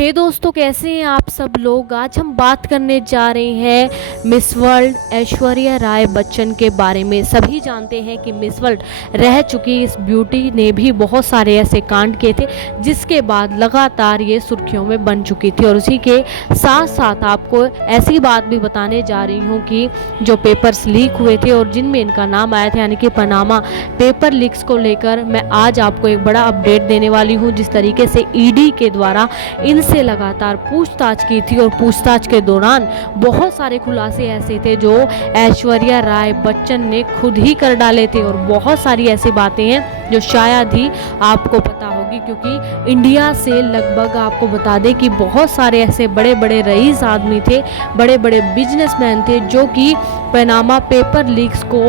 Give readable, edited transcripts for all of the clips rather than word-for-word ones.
हे दोस्तों, कैसे हैं आप सब लोग। आज हम बात करने जा रहे हैं मिस वर्ल्ड ऐश्वर्या राय बच्चन के बारे में। सभी जानते हैं कि मिस वर्ल्ड रह चुकी इस ब्यूटी ने भी बहुत सारे ऐसे कांड किए थे जिसके बाद लगातार ये सुर्खियों में बन चुकी थी। और उसी के साथ साथ आपको ऐसी बात भी बताने जा रही हूँ कि जो पेपर्स लीक हुए थे और जिनमें इनका नाम आया था, यानी कि पनामा पेपर लीक्स को लेकर मैं आज आपको एक बड़ा अपडेट देने वाली हूँ। जिस तरीके से ईडी के द्वारा इनसे लगातार पूछताछ की थी और पूछताछ के दौरान बहुत सारे खुलासे ऐसे थे जो ऐश्वर्या राय बच्चन ने खुद ही कर डाले थे। और बहुत सारी ऐसी बातें हैं जो शायद ही आपको पता होगी, क्योंकि इंडिया से लगभग आपको बता दें कि बहुत सारे ऐसे बड़े बड़े रईस आदमी थे, बड़े बड़े बिजनेसमैन थे जो कि पनामा पेपर लीक्स को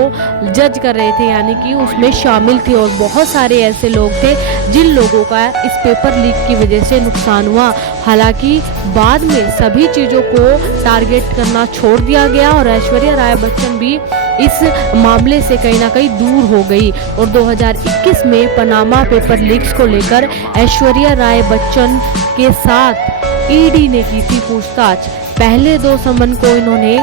जज कर रहे थे, यानी कि उसमें शामिल थे। और बहुत सारे ऐसे लोग थे जिन लोगों का इस पेपर लीक की वजह से नुकसान हुआ। हालांकि बाद में सभी चीज़ों को टारगेट करना छोड़ दिया गया और ऐश्वर्या राय बच्चन भी इस मामले से कहीं ना कहीं दूर हो गई। और 2021 में पनामा पेपर लीक्स को लेकर ऐश्वर्या राय बच्चन के साथ ईडी ने की थी पूछताछ। पहले 2 समन को इन्होंने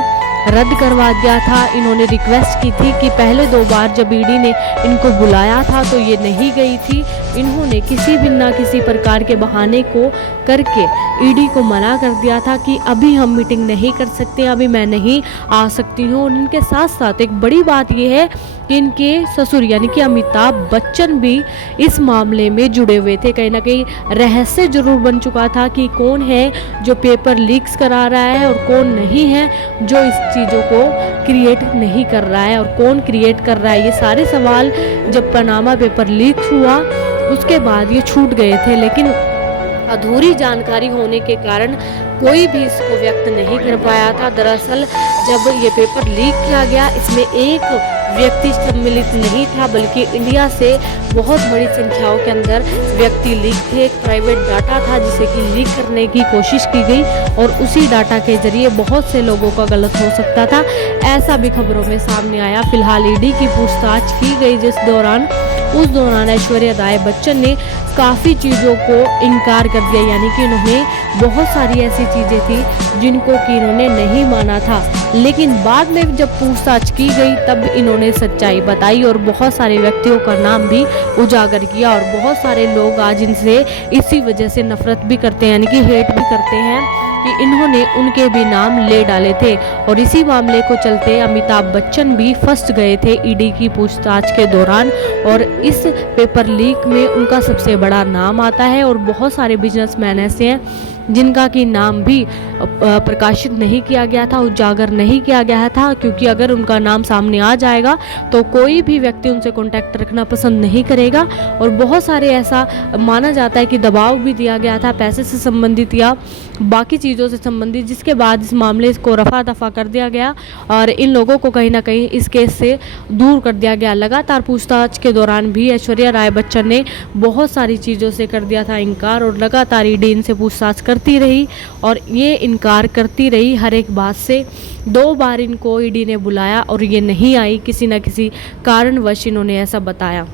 रद्द करवा दिया था। इन्होंने रिक्वेस्ट की थी कि पहले 2 बार जब ईडी ने इनको बुलाया था तो ये नहीं गई थी। इन्होंने किसी भी ना किसी प्रकार के बहाने को करके ईडी को मना कर दिया था कि अभी हम मीटिंग नहीं कर सकते, अभी मैं नहीं आ सकती हूँ। और इनके साथ साथ एक बड़ी बात यह है कि इनके ससुर यानी कि अमिताभ बच्चन भी इस मामले में जुड़े हुए थे। कहीं ना कहीं रहस्य जरूर बन चुका था कि कौन है जो पेपर लीक्स करा रहा है और कौन नहीं है जो इस चीज़ों को क्रिएट नहीं कर रहा है और कौन क्रिएट कर रहा है। ये सारे सवाल जब पनामा पेपर लीक हुआ उसके बाद ये छूट गए थे, लेकिन अधूरी जानकारी होने के कारण कोई भी इसको व्यक्त नहीं कर पाया था। दरअसल जब ये पेपर लीक किया गया, इसमें एक व्यक्ति सम्मिलित नहीं था बल्कि इंडिया से बहुत बड़ी संख्याओं के अंदर व्यक्ति लीक थे। एक प्राइवेट डाटा था जिसे कि लीक करने की कोशिश की गई और उसी डाटा के जरिए बहुत से लोगों का गलत हो सकता था, ऐसा भी खबरों में सामने आया। फिलहाल ईडी की पूछताछ की गई उस दौरान ऐश्वर्या राय बच्चन ने काफ़ी चीज़ों को इनकार कर दिया, यानी कि उन्होंने बहुत सारी ऐसी चीज़ें थी जिनको कि इन्होंने नहीं माना था। लेकिन बाद में जब पूछताछ की गई तब इन्होंने सच्चाई बताई और बहुत सारे व्यक्तियों का नाम भी उजागर किया। और बहुत सारे लोग आज इनसे इसी वजह से नफरत भी करते हैं, यानी कि हेट भी करते हैं कि इन्होंने उनके भी नाम ले डाले थे। और इसी मामले को चलते अमिताभ बच्चन भी फंस गए थे ईडी की पूछताछ के दौरान। और इस पेपर लीक में उनका सबसे बड़ा नाम आता है और बहुत सारे बिजनेसमैन ऐसे हैं जिनका कि नाम भी प्रकाशित नहीं किया गया था, उजागर नहीं किया गया था, क्योंकि अगर उनका नाम सामने आ जाएगा तो कोई भी व्यक्ति उनसे कांटेक्ट रखना पसंद नहीं करेगा। और बहुत सारे ऐसा माना जाता है कि दबाव भी दिया गया था पैसे से संबंधित या बाकी चीज़ों से संबंधित, जिसके बाद इस मामले को रफा दफा कर दिया गया और इन लोगों को कहीं ना कहीं इस केस से दूर कर दिया गया। लगातार पूछताछ के दौरान भी ऐश्वर्या राय बच्चन ने बहुत सारी चीज़ों से कर दिया था इनकार और लगातार ईडी इनसे पूछताछ करती रही और ये इनकार करती रही हर एक बात से। 2 बार इनको ईडी ने बुलाया और ये नहीं आई, किसी न किसी कारणवश इन्होंने ऐसा बताया।